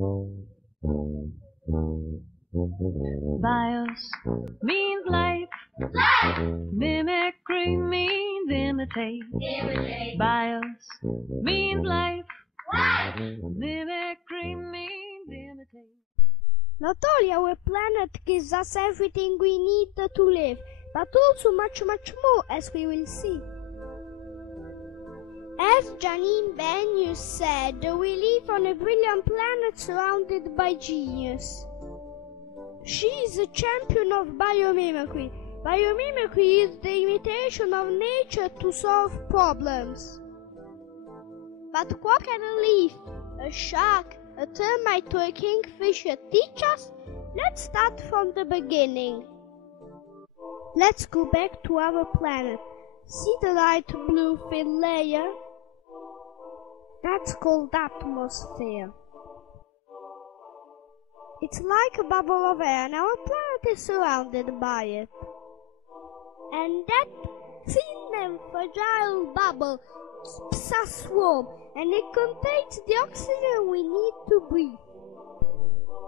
Bios means life. Mimicry means imitate. Bios means life. Mimicry means imitate. Not only our planet gives us everything we need to live, but also much, much more, as we will see. As Janine Benyus said, we live on a brilliant planet surrounded by genius. She is a champion of biomimicry. Biomimicry is the imitation of nature to solve problems. But what can a leaf, a shark, a termite or a kingfisher teach us? Let's start from the beginning. Let's go back to our planet. See the light blue thin layer? That's called atmosphere. It's like a bubble of air, and our planet is surrounded by it. And that thin and fragile bubble keeps us warm, and it contains the oxygen we need to breathe.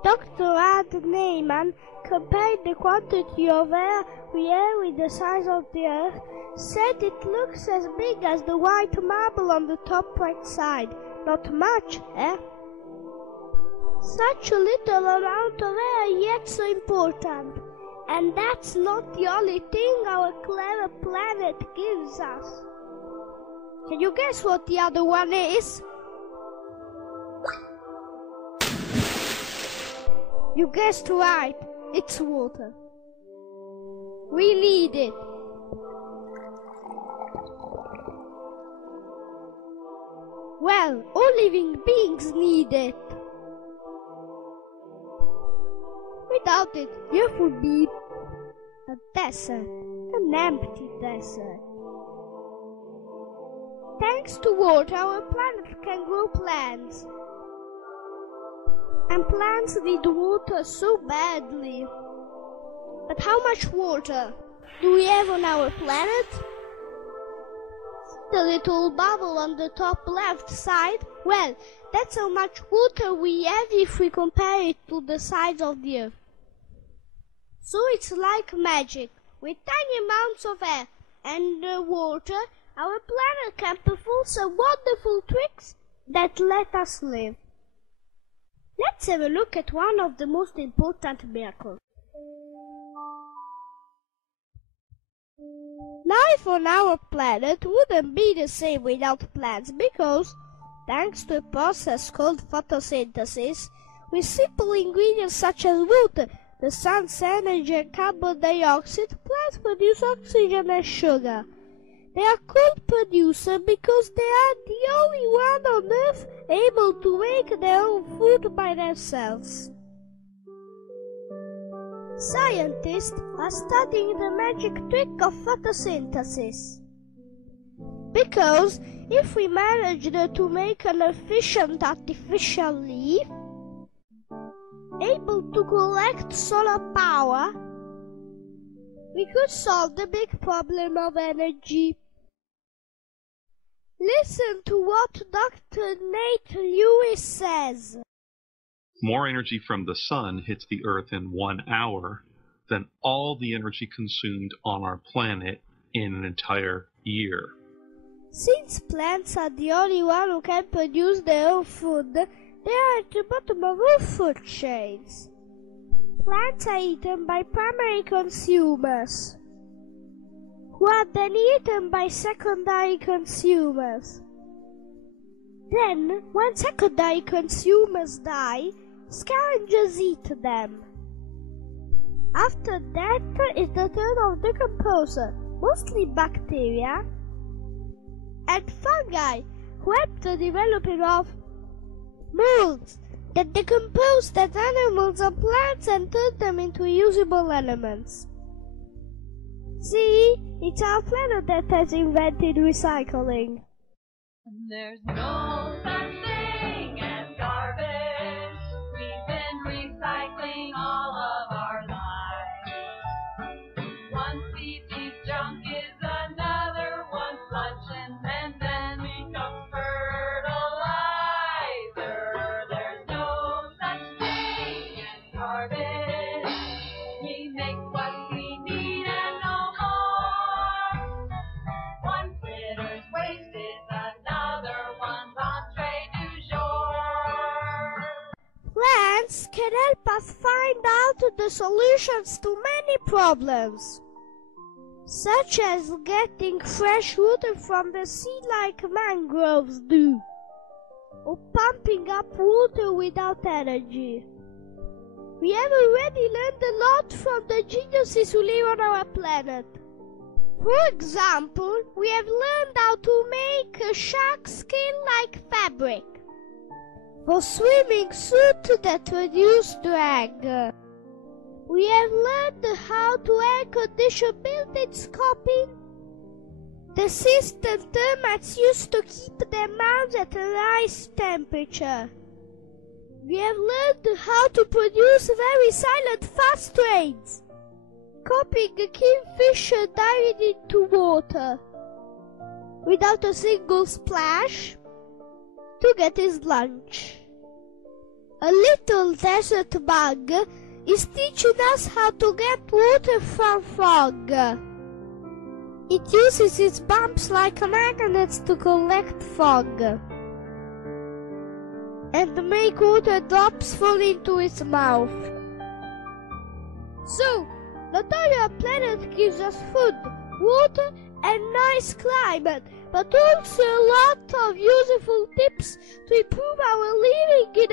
Dr. Ad Neyman compared the quantity of air we have with the size of the Earth, said it looks as big as the white marble on the top right side. Not much, eh? Such a little amount of air, yet so important. And that's not the only thing our clever planet gives us. Can you guess what the other one is? You guessed right, it's water. We need it. Well, all living beings need it. Without it, Earth would be a desert, an empty desert. Thanks to water, our planet can grow plants. And plants need water so badly. But how much water do we have on our planet? The little bubble on the top left side? Well, that's how much water we have if we compare it to the size of the Earth. So it's like magic. With tiny amounts of air and water, our planet can perform some wonderful tricks that let us live. Let's have a look at one of the most important miracles. Life on our planet wouldn't be the same without plants because, thanks to a process called photosynthesis, with simple ingredients such as water, the sun's energy and carbon dioxide, plants produce oxygen and sugar. They are called producers because they are the only one on Earth able to make their own food by themselves. Scientists are studying the magic trick of photosynthesis. Because if we managed to make an efficient artificial leaf, able to collect solar power, we could solve the big problem of energy. Listen to what Dr. Nate Lewis says. More energy from the sun hits the Earth in 1 hour than all the energy consumed on our planet in an entire year. Since plants are the only one who can produce their own food, they are at the bottom of all food chains. Plants are eaten by primary consumers, who are then eaten by secondary consumers. Then, when secondary consumers die, scavengers eat them. After that is the turn of decomposer, mostly bacteria, and fungi, who help the developing of molds that decompose dead animals and plants and turn them into usable elements. See, it's our planet that has invented recycling. There's no such thing as garbage. We've been recycling all of our lives. One species junk is another one's lunch, and then becomes fertilizer. There's no such science can help us find out the solutions to many problems, such as getting fresh water from the sea like mangroves do, or pumping up water without energy. We have already learned a lot from the geniuses who live on our planet. For example, we have learned how to make a shark skin-like fabric for swimming suit that reduce drag. We have learned how to air condition buildings copying the system termites use to keep their mounds at a nice temperature. We have learned how to produce very silent fast trains, copying a kingfisher diving into water without a single splash to get his lunch. A little desert bug is teaching us how to get water from fog. It uses its bumps like magnets to collect fog and make water drops fall into its mouth. So, not only our planet gives us food, water, and nice climate, but also a lot of useful tips to improve our living in